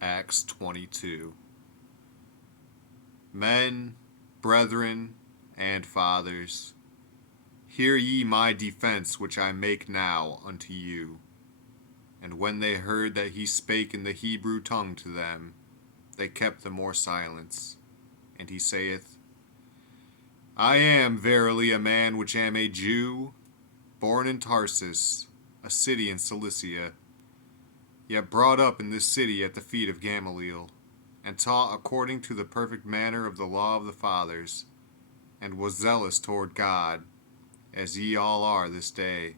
Acts 22. Men, brethren, and fathers, hear ye my defense which I make now unto you. And when they heard that he spake in the Hebrew tongue to them, they kept the more silence. And he saith, I am verily a man which am a Jew, born in Tarsus, a city in Cilicia, yet brought up in this city at the feet of Gamaliel, and taught according to the perfect manner of the law of the fathers, and was zealous toward God, as ye all are this day.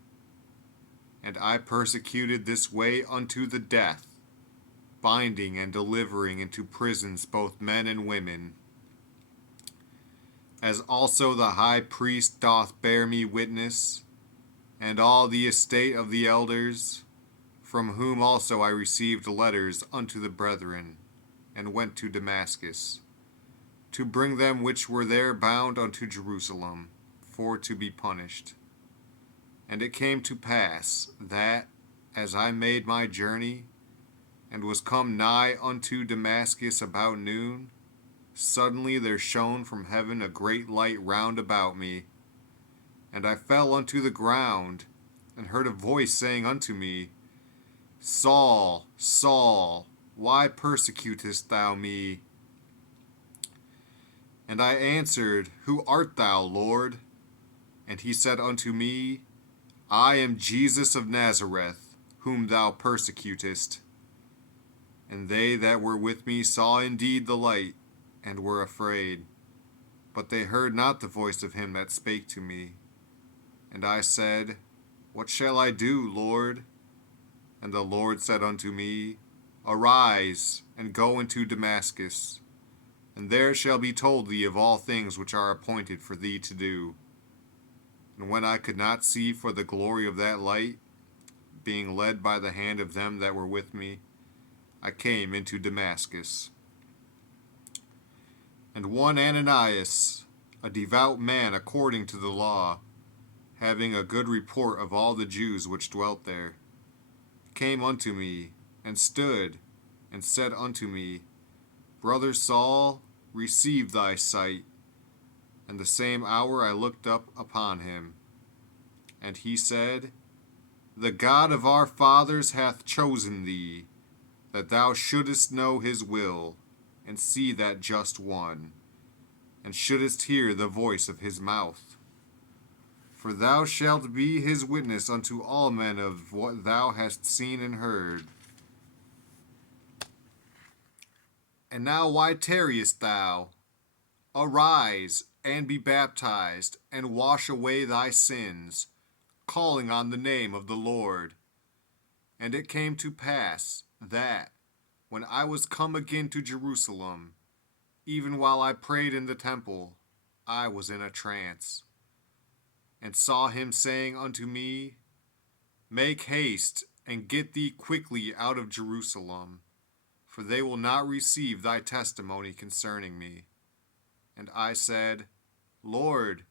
And I persecuted this way unto the death, binding and delivering into prisons both men and women, as also the high priest doth bear me witness, and all the estate of the elders, from whom also I received letters unto the brethren, and went to Damascus, to bring them which were there bound unto Jerusalem, for to be punished. And it came to pass, that, as I made my journey, and was come nigh unto Damascus about noon, suddenly there shone from heaven a great light round about me. And I fell unto the ground, and heard a voice saying unto me, Saul, Saul, why persecutest thou me? And I answered, Who art thou, Lord? And he said unto me, I am Jesus of Nazareth, whom thou persecutest. And they that were with me saw indeed the light, and were afraid. But they heard not the voice of him that spake to me. And I said, What shall I do, Lord? And the Lord said unto me, Arise, and go into Damascus, and there shall be told thee of all things which are appointed for thee to do. And when I could not see for the glory of that light, being led by the hand of them that were with me, I came into Damascus. And one Ananias, a devout man according to the law, having a good report of all the Jews which dwelt there, came unto me, and stood, and said unto me, Brother Saul, receive thy sight. And the same hour I looked up upon him. And he said, The God of our fathers hath chosen thee, that thou shouldest know his will, and see that just one, and shouldest hear the voice of his mouth. For thou shalt be his witness unto all men of what thou hast seen and heard. And now why tarriest thou? Arise, and be baptized, and wash away thy sins, calling on the name of the Lord. And it came to pass, that, when I was come again to Jerusalem, even while I prayed in the temple, I was in a trance, and saw him saying unto me, Make haste, and get thee quickly out of Jerusalem, for they will not receive thy testimony concerning me. And I said, Lord,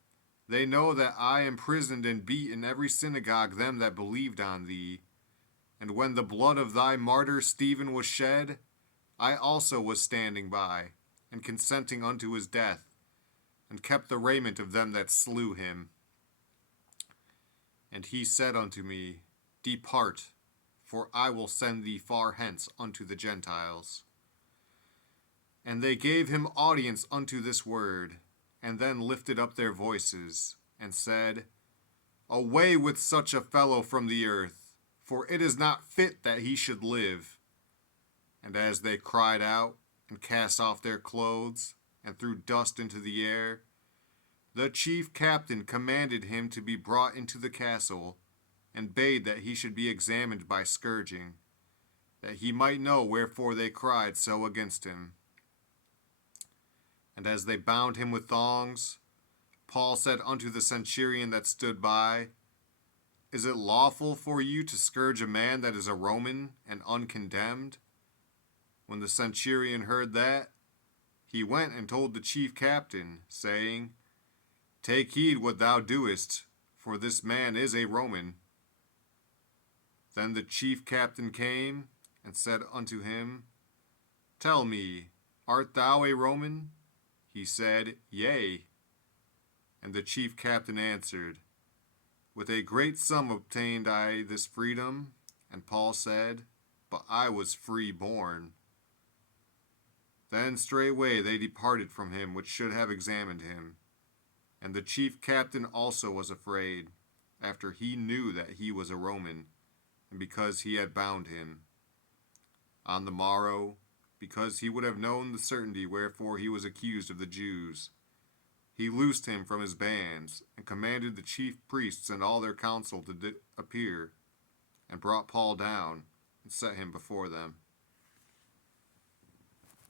they know that I imprisoned and beat in every synagogue them that believed on thee. And when the blood of thy martyr Stephen was shed, I also was standing by, and consenting unto his death, and kept the raiment of them that slew him. And he said unto me, Depart, for I will send thee far hence unto the Gentiles. And they gave him audience unto this word, and then lifted up their voices, and said, Away with such a fellow from the earth, for it is not fit that he should live. And as they cried out, and cast off their clothes, and threw dust into the air, the chief captain commanded him to be brought into the castle, and bade that he should be examined by scourging, that he might know wherefore they cried so against him. And as they bound him with thongs, Paul said unto the centurion that stood by, Is it lawful for you to scourge a man that is a Roman and uncondemned? When the centurion heard that, he went and told the chief captain, saying, Take heed what thou doest, for this man is a Roman. Then the chief captain came and said unto him, Tell me, art thou a Roman? He said, Yea. And the chief captain answered, With a great sum obtained I this freedom. And Paul said, But I was free born. Then straightway they departed from him which should have examined him. And the chief captain also was afraid, after he knew that he was a Roman, and because he had bound him. On the morrow, because he would have known the certainty wherefore he was accused of the Jews, he loosed him from his bands, and commanded the chief priests and all their council to appear, and brought Paul down, and set him before them.